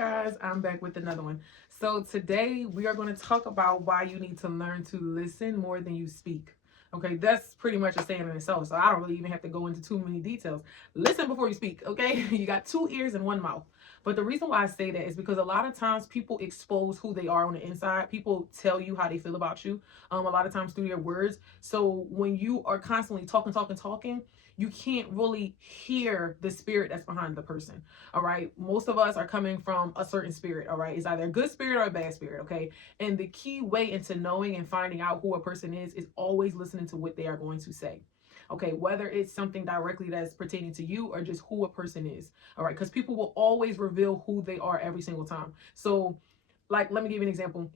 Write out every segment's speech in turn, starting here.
Guys, I'm back with another one. So today we are going to talk about why you need to learn to listen more than you speak. Okay, that's pretty much a saying in itself, so I don't really even have to go into too many details. Listen before you speak, okay? You got two ears and one mouth. But the reason why I say that is because a lot of times people expose who they are on the inside. People tell you how they feel about you, a lot of times through their words. So when you are constantly talking, you can't really hear the spirit that's behind the person. All right, most of us are coming from a certain spirit. All right, it's either a good spirit or a bad spirit. Okay, and the key way into knowing and finding out who a person is always listening to what they are going to say. Okay, whether it's something directly that's pertaining to you or just who a person is. All right, because people will always reveal who they are every single time. So like, let me give you an example.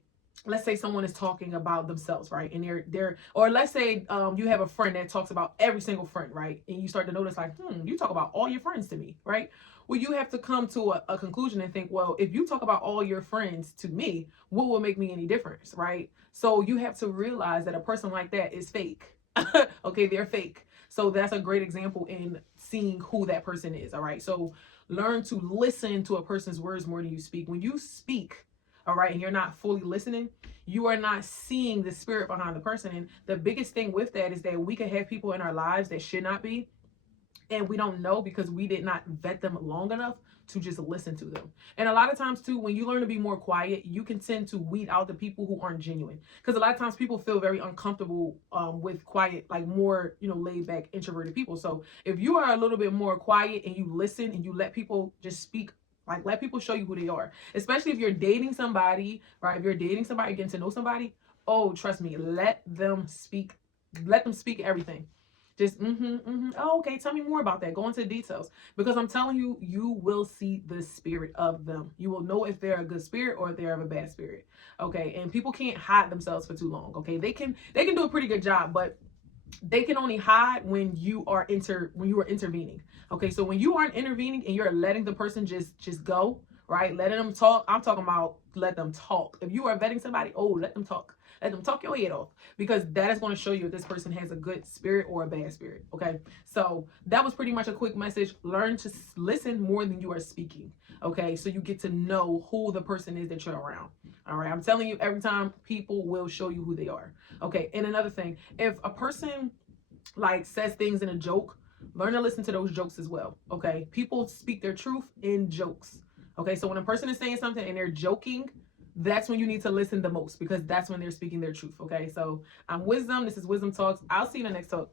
Let's say someone is talking about themselves, right? And they're or let's say you have a friend that talks about every single friend, right? And you start to notice like, you talk about all your friends to me, right? Well, you have to come to a conclusion and think, well, if you talk about all your friends to me, what will make me any difference, right? So you have to realize that a person like that is fake. Okay, they're fake. So that's a great example in seeing who that person is. All right, so learn to listen to a person's words more than you speak. When you speak, all right, and you're not fully listening, you are not seeing the spirit behind the person. And the biggest thing with that is that we can have people in our lives that should not be, and we don't know because we did not vet them long enough to just listen to them. And a lot of times too, when you learn to be more quiet, you can tend to weed out the people who aren't genuine, because a lot of times people feel very uncomfortable with quiet, like more, laid back introverted people. So if you are a little bit more quiet and you listen and you let people just speak, like let people show you who they are, especially if you're dating somebody, right? If you're dating somebody, getting to know somebody, oh, trust me, let them speak everything. Just oh, okay, tell me more about that. Go into the details, because I'm telling you, you will see the spirit of them. You will know if they're a good spirit or if they're of a bad spirit. Okay, and people can't hide themselves for too long. Okay, they can do a pretty good job, but they can only hide when you are intervening. Okay, so when you aren't intervening and you're letting the person just go, right? Letting them talk. I'm talking about let them talk. If you are vetting somebody, oh, let them talk. Let them talk your head off, because that is going to show you if this person has a good spirit or a bad spirit. Okay, so that was pretty much a quick message. Learn to listen more than you are speaking. Okay, so you get to know who the person is that you're around. All right, I'm telling you, every time people will show you who they are. Okay, and another thing, if a person like says things in a joke, learn to listen to those jokes as well. Okay, people speak their truth in jokes. Okay, so when a person is saying something and they're joking, that's when you need to listen the most, because that's when they're speaking their truth. Okay, so I'm Wisdom. This is Wisdom Talks. I'll see you in the next talk.